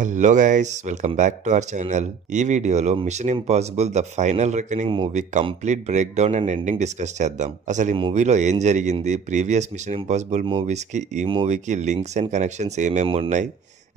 Hello guys, welcome back to our channel. ఈ వీడియోలో mission impossible the final reckoning movie complete break down and ending discuss చేద్దాం. అసలు ఈ మూవీలో ఏం జరిగింది, ప్రీవియస్ మిషన్ ఇంపాసిబుల్ మూవీస్కి ఈ మూవీకి లింక్స్ అండ్ కనెక్షన్స్ ఏమేమి ఉన్నాయి,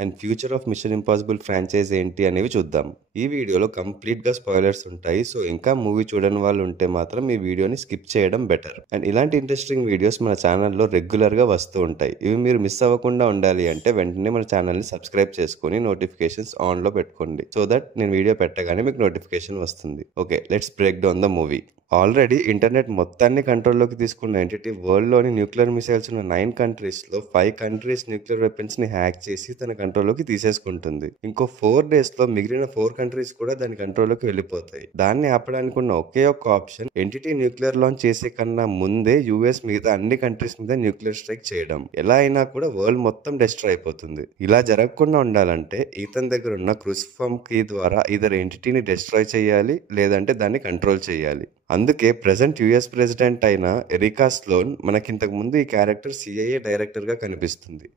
and future of mission impossible franchise ఏంటి అనేవి చూద్దాం. ఈ వీడియోలో కంప్లీట్గా స్పాయిలర్స్ ఉంటాయి, సో ఇంకా మూవీ చూడని వాళ్ళు ఉంటే మాత్రం ఈ వీడియోని స్కిప్ చేయడం బెటర్. అండ్ ఇలాంటి ఇంట్రెస్టింగ్ వీడియోస్ మన ఛానల్లో రెగ్యులర్గా వస్తూ ఉంటాయి. ఇవి మీరు మిస్ అవ్వకుండా ఉండాలి అంటే వెంటనే మన ఛానల్ని సబ్స్క్రైబ్ చేసుకుని నోటిఫికేషన్స్ ఆన్లో పెట్టుకోండి, సో దట్ నేను వీడియో పెట్టగానే మీకు నోటిఫికేషన్ వస్తుంది. Okay, let's break down the movie. Already internet మొత్తాన్ని కంట్రోల్లోకి తీసుకున్న ఎంటిటీ వరల్డ్లోని న్యూక్లియర్ మిసైల్స్ ఉన్న 9 కంట్రీస్లో 5 కంట్రీస్ న్యూక్లియర్ వెపన్స్ని హ్యాక్ చేసి తన కంట్రోల్లోకి తీసేసుకుంటుంది. ఇంకో 4 డేస్లో మిగిలిన 4 కంట్రీస్ కూడా దాని కంట్రోల్లోకి వెళ్ళిపోతాయి. దాన్ని ఆపడానికి ఉన్న ఒకే ఒక్క ఆప్షన్ ఎంటిటీ న్యూక్లియర్ లాంచ్ చేసే కన్నా ముందే యుఎస్ మిగతా అన్ని కంట్రీస్ మీద న్యూక్లియర్ స్ట్రైక్ చేయడం. ఎలా అయినా కూడా వరల్డ్ మొత్తం డిస్ట్రాయ్ అయిపోతుంది. ఇలా జరగకుండా ఉండాలంటే ఈతన్ దగ్గర ఉన్న క్రూసిఫర్మ్ కీ ద్వారా ఇద్దరు ఎంటిటీని డిస్ట్రాయ్ చేయాలి, లేదంటే దాన్ని కంట్రోల్ చేయాలి. అందుకే ప్రెసెంట్ యుఎస్ ప్రెసిడెంట్ అయిన ఎరికా స్లోన్ మనకింతకు ముందు ఈ క్యారెక్టర్ సిఐఏ డైరెక్టర్గా కనిపిస్తుంది.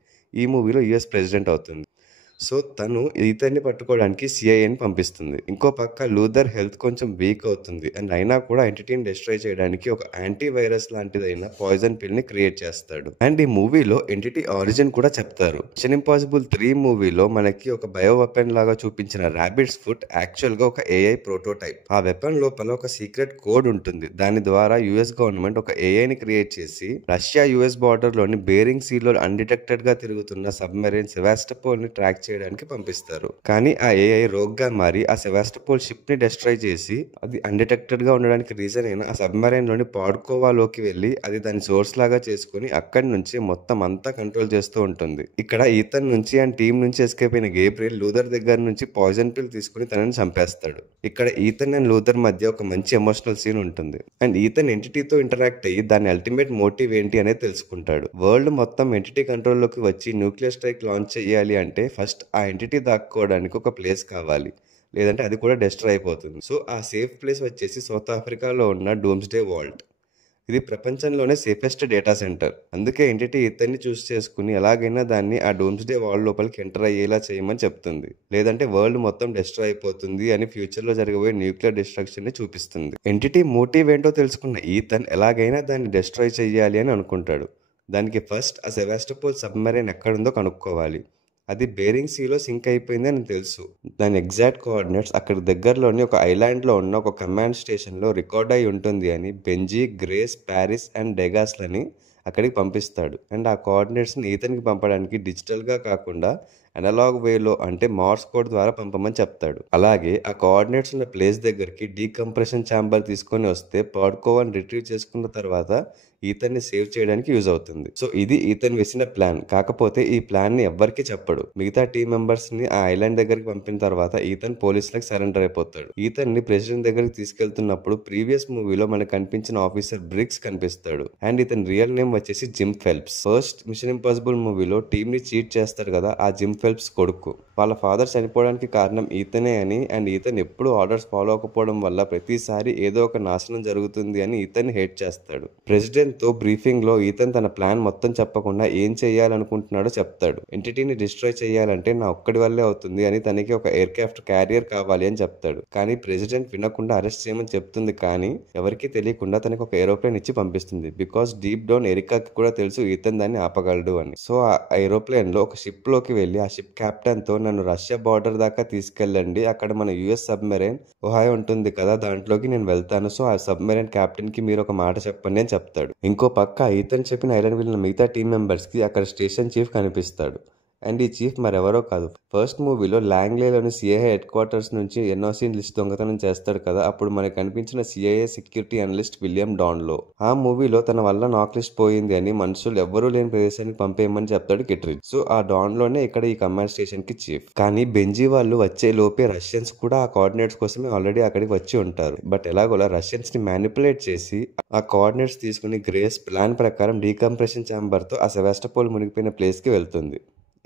ఈ మూవీలో యుఎస్ ప్రెసిడెంట్ అవుతుంది. సో తను ఈతన్ని పట్టుకోవడానికి సిఐఏని పంపిస్తుంది. ఇంకో పక్క లూథర్ హెల్త్ కొంచెం వీక్ అవుతుంది, అండ్ అయినా కూడా ఎంటిటీని డిస్ట్రాయ్ చేయడానికి ఒక యాంటీ వైరస్ లాంటిదైన పాయిజన్ పిల్ ని క్రియేట్ చేస్తాడు. అండ్ ఈ మూవీలో ఎంటిటీ ఆరిజిన్ కూడా చెప్తారు. మిషన్ ఇంపాసిబుల్ 3 మూవీలో మనకి ఒక బయో వెపన్ లాగా చూపించిన ర్యాబిట్స్ ఫుట్ యాక్చువల్ గా ఒక ఏఐ ప్రోటోటైప్. ఆ వెపన్ లోపల ఒక సీక్రెట్ కోడ్ ఉంటుంది. దాని ద్వారా యుఎస్ గవర్నమెంట్ ఒక ఏఐని క్రియేట్ చేసి రష్యా యుఎస్ బార్డర్ లోని బేరింగ్ సీ లో అన్డిటెక్టెడ్ గా తిరుగుతున్న సబ్మెరైన్ సెవాస్టోపోల్ ని ట్రాక్ చేయడానికి పంపిస్తారు. కానీ ఆ ఏఐ రోగ్ గా మారి ఆ సెవాస్టోపోల్ షిప్ ని డిస్ట్రాయ్ చేసి అది అన్డిటెక్టెడ్ గా ఉండడానికి రీజన్ అయిన ఆ సబ్మెరైన్ లోని పాడ్కోవాలోకి వెళ్లి అది దాని సోర్స్ లాగా చేసుకుని అక్కడి నుంచి మొత్తం అంతా కంట్రోల్ చేస్తూ ఉంటుంది. ఇక్కడ ఈతన్ నుంచి అండ్ టీం నుంచి ఎస్కేప్ అయిన గేబ్రియల్ లూథర్ దగ్గర నుంచి పాయిజన్ పిల్ తీసుకుని తనని చంపేస్తాడు. ఇక్కడ ఈతన్ అండ్ లూథర్ మధ్య ఒక మంచి ఎమోషనల్ సీన్ ఉంటుంది. అండ్ ఈతన్ ఎంటిటీతో ఇంటరాక్ట్ అయ్యి దాని అల్టిమేట్ మోటివ్ ఏంటి అనేది తెలుసుకుంటాడు. వరల్డ్ మొత్తం ఎంటిటీ కంట్రోల్లోకి వచ్చి న్యూక్లియర్ స్ట్రైక్ లాంచ్ చేయాలి అంటే ఫస్ట్ ఆ ఎంటిటీ దాక్కోవడానికి ఒక ప్లేస్ కావాలి, లేదంటే అది కూడా డిస్ట్రాయ్ అయిపోతుంది. సో ఆ సేఫ్ ప్లేస్ వచ్చేసి సౌత్ ఆఫ్రికాలో ఉన్న డూమ్స్డే వాల్ట్. ఇది ప్రపంచంలోనే సేఫెస్ట్ డేటా సెంటర్. అందుకే ఎంటిటీ ఇతన్ని చూస్ చేసుకుని ఎలాగైనా దాన్ని ఆ డూమ్స్డే వాల్ లోపలికి ఎంటర్ అయ్యేలా చేయమని చెప్తుంది, లేదంటే వరల్డ్ మొత్తం డిస్ట్రాయ్ అయిపోతుంది అని ఫ్యూచర్లో జరగబోయే న్యూక్లియర్ డిస్ట్రక్షన్ ని చూపిస్తుంది. ఎంటిటీ మోటివ్ ఏంటో తెలుసుకున్న ఈతన్ ఎలాగైనా దాన్ని డిస్ట్రాయ్ చేయాలి అని అనుకుంటాడు. దానికి ఫస్ట్ ఆ సెవాస్టోపోల్ సబ్మెరైన్ ఎక్కడుందో కనుక్కోవాలి. అది బేరింగ్ సీలో సింక్ అయిపోయింది అని తెలుసు. దాని ఎగ్జాక్ట్ కోఆర్డినేట్స్ అక్కడ దగ్గరలోని ఒక ఐలాండ్లో ఉన్న ఒక కమాండ్ స్టేషన్లో రికార్డ్ అయి ఉంటుంది అని బెంజీ, గ్రేస్, ప్యారిస్ అండ్ డెగాస్లని అక్కడికి పంపిస్తాడు. అండ్ ఆ కోఆర్డినేట్స్ని ఈతన్కి పంపడానికి డిజిటల్గా కాకుండా అనలాగ్ వేలో అంటే మార్స్ కోడ్ ద్వారా పంపమని చెప్తాడు. అలాగే ఆ కోఆర్డినేట్స్ ఉన్న ప్లేస్ దగ్గరికి డీకంప్రెషన్ ఛాంబర్ తీసుకొని వస్తే పాడ్కోవాని రిట్రీవ్ చేసుకున్న తర్వాత ఈతన్ని సేవ్ చేయడానికి యూజ్ అవుతుంది. సో ఇది ఈతన్ వేసిన ప్లాన్. కాకపోతే ఈ ప్లాన్ ని ఎవ్వరికి చెప్పడు. మిగతా టీం మెంబర్స్ ని ఆ ఐలాండ్ దగ్గరికి పంపిన తర్వాత ఈతన్ పోలీసులకు సరెండర్ అయిపోతాడు. ఈతన్ ని ప్రెసిడెంట్ దగ్గరికి తీసుకెళ్తున్నప్పుడు ప్రీవియస్ మూవీలో మనకు కనిపించిన ఆఫీసర్ బ్రిగ్స్ కనిపిస్తాడు. అండ్ ఇతని రియల్ నేమ్ వచ్చేసి Jim Phelps. First mission impossible మూవీలో టీం ని చీట్ చేస్తాడు కదా, ఆ జిమ్ ఫెల్ప్స్ కొడుకు. వాళ్ళ ఫాదర్ చనిపోవడానికి కారణం ఈతనే అని, అండ్ ఈతన్ ఎప్పుడు ఆర్డర్స్ ఫాలో అవ్వకపోవడం వల్ల ప్రతిసారి ఏదో ఒక నాశనం జరుగుతుంది అని ఈతన్ హేట్ చేస్తాడు. ప్రెసిడెంట్ తో బ్రీఫింగ్ లో ఈతన్ తన ప్లాన్ మొత్తం చెప్పకుండా ఏం చేయాలనుకుంటున్నాడో చెప్తాడు. ఎంటిటీని డిస్ట్రాయ్ చేయాలంటే నా ఒక్కడి వల్లే అవుతుంది అని, తనకి ఒక ఎయిర్ క్రాఫ్ట్ క్యారియర్ కావాలి అని చెప్తాడు. కానీ ప్రెసిడెంట్ వినకుండా అరెస్ట్ చేయమని చెప్తుంది, కానీ ఎవరికి తెలియకుండా తనకి ఒక ఏరోప్లేన్ ఇచ్చి పంపిస్తుంది. బికాస్ డీప్ డౌన్ ఎరికాకి కూడా తెలుసు ఈతన్ దాన్ని ఆపగలడు అని. సో ఆ ఏరోప్లేన్ లో ఒక షిప్ లోకి వెళ్లి ఆ షిప్ కెప్టెన్ తో నన్ను రష్యా బార్డర్ దాకా తీసుకెళ్ళండి, అక్కడ మన యుఎస్ సబ్మెరైన్ ఒహాయో ఉంటుంది కదా, దాంట్లోకి నేను వెళ్తాను. సో ఆ సబ్మెరైన్ కెప్టెన్ కి మీరు ఒక మాట చెప్పండి అని చెప్తాడు. ఇంకో పక్క ఈతన్ చెప్పిన ఐలాండ్ వెళ్ళిన మిగతా టీం మెంబర్స్ కి అక్కడ స్టేషన్ చీఫ్ కనిపిస్తాడు. అండ్ ఈ చీఫ్ మరెవరో కాదు, ఫస్ట్ మూవీలో లాంగ్లేలోని సిఐఏ హెడ్ క్వార్టర్స్ నుంచి ఎన్ఓసీ లిస్ట్ దొంగతనం చేస్తాడు కదా, అప్పుడు మనకు కనిపించిన సిఐఏ సెక్యూరిటీ అనలిస్ట్ విలియం డాన్లో. ఆ మూవీలో తన వల్ల నాక్ లిస్ట్ పోయింది అని మనుషులు ఎవ్వరూ లేని ప్రదేశానికి పంపేయమని చెప్తాడు కిట్రిడ్. సో ఆ డాన్లోనే ఇక్కడ ఈ కమాండ్ స్టేషన్ కి చీఫ్. కానీ బెంజీ వాళ్ళు వచ్చే లోపే రష్యన్స్ కూడా ఆ కోఆర్డినేట్స్ కోసమే ఆల్రెడీ అక్కడికి వచ్చి ఉంటారు. బట్ ఎలాగోలా రష్యన్స్ ని మ్యానిపులేట్ చేసి ఆ కోఆర్డినేట్స్ తీసుకుని గ్రేస్ ప్లాన్ ప్రకారం డీకంప్రెషన్ ఛాంబర్ తో ఆ సెవాస్టోపోల్ మునిగిపోయిన ప్లేస్ కి వెళ్తుంది.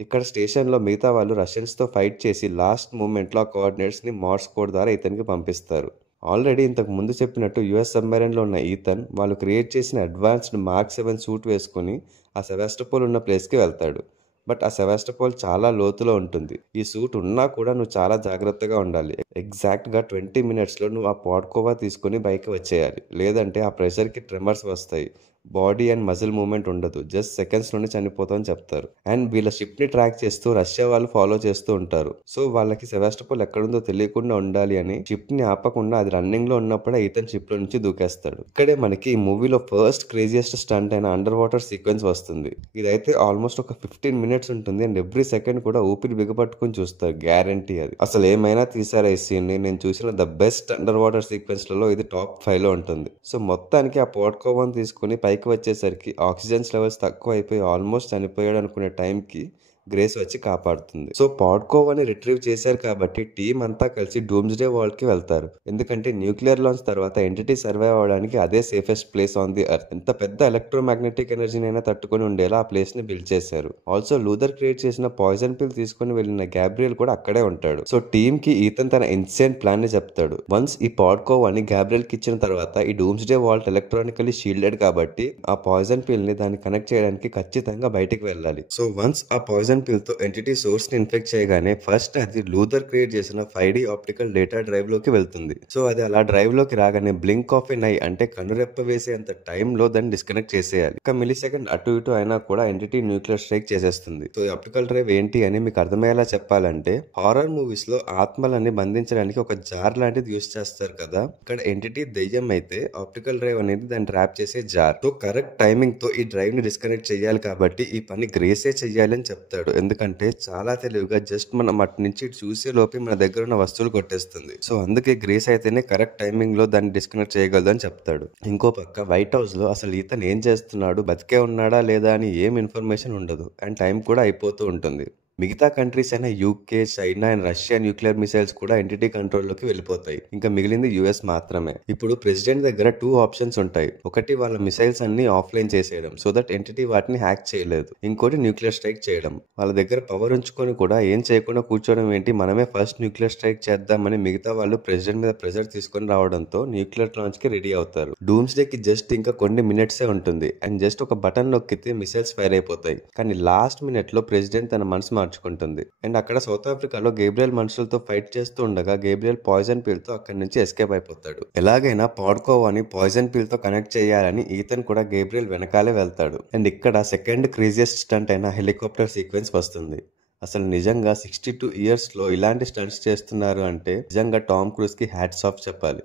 ఇక్కడ స్టేషన్లో మిగతా వాళ్ళు రష్యన్స్తో ఫైట్ చేసి లాస్ట్ మూమెంట్లో ఆ కోఆర్డినేట్స్ని మార్స్ కోడ్ ద్వారా ఇతనికి పంపిస్తారు. ఆల్రెడీ ఇంతకు ముందు చెప్పినట్టు యుఎస్ సబ్మెరైన్లో ఉన్న ఈతన్ వాళ్ళు క్రియేట్ చేసిన అడ్వాన్స్డ్ మార్క్ 7 సూట్ వేసుకుని ఆ సెవాస్టోపోల్ ఉన్న ప్లేస్కి వెళ్తాడు. బట్ ఆ సెవాస్టోపోల్ చాలా లోతులో ఉంటుంది. ఈ సూట్ ఉన్నా కూడా నువ్వు చాలా జాగ్రత్తగా ఉండాలి. ఎగ్జాక్ట్ గా 20 minutes లో నువ్వు ఆ పాడ్కోవా తీసుకుని బయటకు వచ్చేయాలి. లేదంటే ఆ ప్రెషర్ కి ట్రెమర్స్ వస్తాయి. బాడీ అండ్ మజిల్ మూవ్మెంట్ ఉండదు. జస్ట్ సెకండ్స్ లోనే చనిపోతామని చెప్తారు. అండ్ వీళ్ళ షిప్ ని ట్రాక్ చేస్తూ రష్యా వాళ్ళు ఫాలో చేస్తూ ఉంటారు. సో వాళ్ళకి సెవాస్టోపోల్ ఎక్కడుందో తెలియకుండా ఉండాలి అని షిప్ ని ఆపకుండా అది రన్నింగ్ లో ఉన్నప్పుడే ఈతన్ షిప్ లో నుంచి దూకేస్తాడు. ఇక్కడే మనకి ఈ మూవీలో ఫస్ట్ క్రేజియస్ట్ స్టంట్ అయిన అండర్ వాటర్ సీక్వెన్స్ వస్తుంది. ఇదైతే ఆల్మోస్ట్ ఒక 15 minutes ఉంటుంది. అండ్ ఎవ్రీ సెకండ్ కూడా ఊపిరి బిగపట్టుకుని చూస్తారు. గ్యారంటీ అది. అసలు ఏమైనా తీసారా ఈ సీన్ ని? నేను చూసిన the best under water sequence లలో ఇది టాప్ 5 లో ఉంటుంది. సో మొత్తానికి ఆ పాడ్కోవాని తీసుకుని పైకి వచ్చేసరికి ఆక్సిజన్ లెవెల్స్ తక్కువ అయిపోయి ఆల్మోస్ట్ చనిపోయాడు అనుకునే టైంకి గ్రేస్ వచ్చి కాపాడుతుంది. సో పాడ్కోవాని రిట్రీవ్ చేశారు కాబట్టి టీం అంతా కలిసి డూమ్స్డే వరల్డ్ కి వెళ్తారు. ఎందుకంటే న్యూక్లియర్ లాంచ్ తర్వాత ఎంటిటీ సర్వైవ్ అవడానికి అదే safest place on the earth. ఎంత పెద్ద ఎలక్ట్రోమాగ్నెటిక్ ఎనర్జీనైనా తట్టుకొని ఉండేలా ఆ ప్లేస్ ని బిల్డ్ చేశారు. ఆల్సో లూథర్ క్రియేట్ చేసిన పాయిజన్ పిల్ తీసుకుని వెళ్ళిన గ్యాబ్రియల్ కూడా అక్కడే ఉంటాడు. సో టీమ్ కి ఈతన్ తన ఇన్సెంట్ ప్లాన్ ని చెప్తాడు. వన్స్ ఈ పాడ్కోవాని గ్యాబ్రియల్ కి ఇచ్చిన తర్వాత ఈ డూమ్స్డే వాల్ట్ ఎలక్ట్రానికలీ షీల్డెడ్ కాబట్టి ఆ పాయిజన్ పిల్ ని దాన్ని కనెక్ట్ చేయడానికి ఖచ్చితంగా బయటికి వెళ్ళాలి. సో వన్స్ ఆ పాయిజన్ పిల్ తో ఎంటిటీ సోర్స్ ని ఇన్ఫెక్ట్ చేయగానే ఫస్ట్ అది లూథర్ క్రియేట్ చేసిన 5D ఆప్టికల్ డేటా డ్రైవ్ లోకి వెళ్తుంది. సో అది అలా డ్రైవ్ లోకి రాగానే బ్లింక్ ఆఫ్ ఎన్ ఐ అంటే కనురెప్ప వేసేంత టైం లో దాన్ని డిస్కనెక్ట్ చేసేయాలి. ఒక మిల్లీ సెకండ్ అటు ఇటు అయినా కూడా ఎంటిటీ న్యూక్లియర్ స్ట్రైక్ చేసేస్తుంది. సో ఈ ఆప్టికల్ డ్రైవ్ ఏంటి అని మీకు అర్థమయ్యేలా చెప్పాలంటే హారర్ మూవీస్ లో ఆత్మలని బంధించడానికి ఒక జార్ లాంటిది యూస్ చేస్తారు కదా. ఇక్కడ ఎంటిటీ దెయ్యం అయితే ఆప్టికల్ డ్రైవ్ అనేది దాన్ని ట్రాప్ చేసే జార్. సో కరెక్ట్ టైమింగ్ తో ఈ డ్రైవ్ ని డిస్కనెక్ట్ చేయాలి కాబట్టి ఈ పని గ్రేసే చెయ్యాలి అని చెప్తాడు. ఎందుకంటే చాలా తెలివిగా జస్ట్ మనం అటు నుంచి చూసే లోపే మన దగ్గర ఉన్న వస్తువులు కొట్టేస్తుంది. సో అందుకే గ్రేస్ అయితేనే కరెక్ట్ టైమింగ్ లో దాన్ని డిస్కనెక్ట్ చేయగలదు అని చెప్తాడు. ఇంకో పక్క వైట్ హౌస్ లో అసలు ఇతను ఏం చేస్తున్నాడు, బతికే ఉన్నాడా లేదా అని ఏం ఇన్ఫర్మేషన్ ఉండదు. అండ్ టైం కూడా అయిపోతూ ఉంటుంది. మిగతా కంట్రీస్ అయిన UK, China and Russia nuclear missiles కూడా ఎంటిటీ కంట్రోల్లోకి వెళ్ళిపోతాయి. ఇంకా మిగిలింది యుఎస్ మాత్రమే. ఇప్పుడు ప్రెసిడెంట్ దగ్గర 2 ఆప్షన్స్ ఉంటాయి. ఒకటి వాళ్ళ మిసైల్స్ అన్ని ఆఫ్లైన్ చేసేయడం సో దట్ ఎంటిటీ వాటిని హ్యాక్ చేయలేదు. ఇంకోటి న్యూక్లియర్ స్ట్రైక్ చేయడం. వాళ్ళ దగ్గర పవర్ ఉంచుకొని కూడా ఏం చేయకుండా కూర్చోవడం ఏంటి, మనమే ఫస్ట్ న్యూక్లియర్ స్ట్రైక్ చేద్దామని మిగతా వాళ్ళు ప్రెసిడెంట్ మీద ప్రెషర్ తీసుకొని రావడంతో న్యూక్లియర్ లాంచ్ కి రెడీ అవుతారు. డూమ్స్ డే కి జస్ట్ ఇంకా కొన్ని మినిట్సే ఉంటుంది. అండ్ జస్ట్ ఒక బటన్ నొక్కితే మిసైల్స్ ఫైర్ అయిపోతాయి. కానీ లాస్ట్ మినిట్ లో ప్రెసిడెంట్ తన మనసు మార్చుకుంటుంది. అండ్ అక్కడ సౌత్ ఆఫ్రికాలో గేబ్రియల్ మనుషులతో ఫైట్ చేస్తూ ఉండగా గేబ్రియల్ పాయిజన్ పిల్ తో అక్కడి నుంచి ఎస్కేప్ అయిపోతాడు. ఎలాగైనా పాడ్కోవాని పాయిజన్ పిల్ తో కనెక్ట్ చేయాలని ఈతన్ కూడా గేబ్రియల్ వెనకాలే వెళ్తాడు. అండ్ ఇక్కడ సెకండ్ క్రేజియస్ట్ స్టంట్ అయిన హెలికాప్టర్ సీక్వెన్స్ వస్తుంది. అసలు నిజంగా 62 years లో ఇలాంటి స్టంట్స్ చేస్తున్నారు అంటే నిజంగా టామ్ క్రూజ్ కి హ్యాట్స్ ఆఫ్ చెప్పాలి.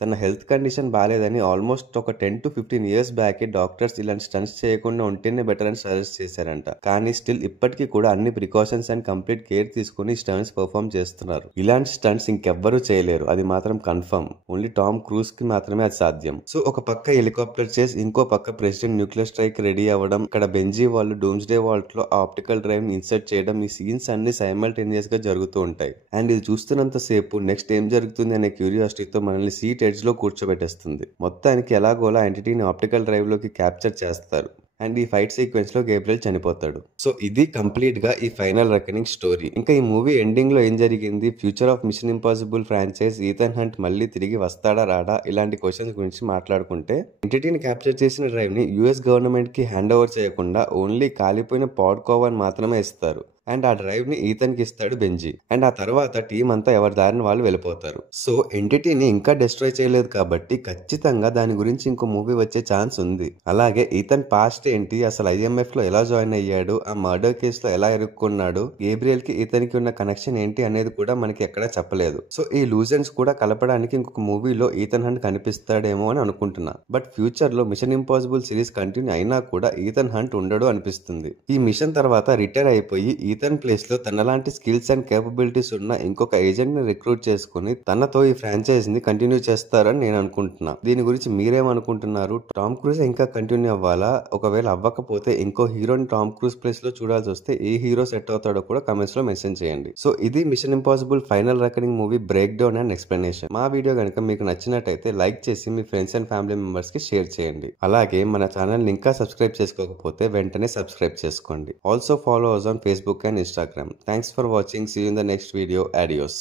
తన హెల్త్ కండిషన్ బాగాలేదని ఆల్మోస్ట్ ఒక 10 to 15 years బ్యాక్ డాక్టర్స్ ఇలాంటి స్టంట్స్ చేయకుండా ఉంటేనే బెటర్ అని సజెస్ట్ చేశారంట. కానీ స్టిల్ ఇప్పటికీ కూడా అన్ని ప్రికాషన్స్ అండ్ కంప్లీట్ కేర్ తీసుకుని స్టంట్స్ పర్ఫామ్ చేస్తున్నారు. ఇలాంటి స్టంట్స్ ఇంకెవ్వరూ చేయలేరు, అది మాత్రం కన్ఫర్మ్. ఓన్లీ టామ్ క్రూజ్ కి మాత్రమే అది సాధ్యం. సో ఒక పక్క హెలికాప్టర్ చేసి ఇంకో పక్క ప్రెసిడెంట్ న్యూక్లియర్ స్ట్రైక్ రెడీ అవ్వడం, ఇక్కడ బెంజీ వాళ్ళు డూమ్స్డే వాల్ట్ లో ఆప్టికల్ డ్రైవ్ ని ఇన్సర్ట్ చేయడం, ఈ సీన్స్ అన్ని సైమల్టేనియస్ గా జరుగుతూ ఉంటాయి. అండ్ ఇది చూస్తున్నంత సేపు నెక్స్ట్ ఏం జరుగుతుంది అనే క్యూరియాసిటీతో మనల్ని సీట్ ఎడ్జ్ లో కూర్చోబెట్టేస్తుంది. మొత్తానికి ఎలాగోలా ఎంటిటీని ఆప్టికల్ డ్రైవ్ లోకి క్యాప్చర్ చేస్తారు. అండ్ ఈ ఫైట్ సీక్వెన్స్ లో గేబ్రియల్ చనిపోతాడు. సో ఇది కంప్లీట్ గా ఈ ఫైనల్ రెకనింగ్ స్టోరీ. ఇంకా ఈ మూవీ ఎండింగ్ లో ఏం జరిగింది, future of mission impossible franchise Ethan Hunt మళ్ళీ తిరిగి వస్తాడా రాడా, ఇలాంటి క్వశ్చన్స్ గురించి మాట్లాడుకుంటే ఎంటిటీని క్యాప్చర్ చేసిన డ్రైవ్ ని యుఎస్ గవర్నమెంట్ కి హ్యాండ్ ఓవర్ చేయకుండా ఓన్లీ కాలిపోయిన పాడ్కోవాని మాత్రమే ఇస్తారు. అండ్ ఆ డ్రైవ్ ని ఈతన్ కి ఇస్తాడు బెంజీ. అండ్ ఆ తర్వాత టీం అంతా ఎవరి దారిని వాళ్ళు వెళ్ళిపోతారు. సో ఎంటిటీని ఇంకా డిస్ట్రాయ్ చేయలేదు కాబట్టి ఖచ్చితంగా దాని గురించి ఇంకో మూవీ వచ్చే ఛాన్స్ ఉంది. అలాగే ఈతన్ పాస్ట్ ఏంటి, అసలు IMF లో ఎలా జాయిన్ అయ్యాడు, ఆ మర్డర్ కేసులో ఎలా ఇరుక్కున్నాడు, గేబ్రియల్ కి ఈతన్కి ఉన్న కనెక్షన్ ఏంటి అనేది కూడా మనకి ఎక్కడా చెప్పలేదు. సో ఈ లూజెన్స్ కూడా కలపడానికి ఇంకొక మూవీలో ఈతన్ హంట్ కనిపిస్తాడేమో అని అనుకుంటున్నా. బట్ ఫ్యూచర్ లో మిషన్ ఇంపాసిబుల్ సిరీస్ కంటిన్యూ అయినా కూడా ఈతన్ హంట్ ఉండడు అనిపిస్తుంది. ఈ మిషన్ తర్వాత రిటైర్ అయిపోయి ఈతన్ ప్లేస్ లో తనలాంటి స్కిల్స్ అండ్ కేపబిలిటీస్ ఉన్న ఇంకొక ఏజెంట్ ని రిక్రూట్ చేసుకుని తనతో ఈ ఫ్రాంచైజ్ ని కంటిన్యూ చేస్తారని నేను అనుకుంటున్నా. దీని గురించి మీరేమనుకుంటున్నారు? టామ్ క్రూజ్ ఇంకా కంటిన్యూ అవ్వాలా? ఒకవేళ అవ్వకపోతే ఇంకో హీరోని టామ్ క్రూజ్ ప్లేస్ లో చూడాల్సి వస్తే ఏ హీరో సెట్ అవుతాడో కూడా కమెంట్స్ లో మెన్షన్ చేయండి. సో ఇది mission impossible final reckoning movie break down and explanation. మా వీడియో కనుక మీకు నచ్చినట్టయితే లైక్ చేసి మీ ఫ్రెండ్స్ అండ్ ఫ్యామిలీ మెంబర్స్ కి షేర్ చేయండి. అలాగే మన ఛానల్ ఇంకా సబ్స్క్రైబ్ చేసుకోకపోతే వెంటనే సబ్స్క్రైబ్ చేసుకోండి. Also follow us on Facebook and Instagram. Thanks for watching. See you in the next video. Adios.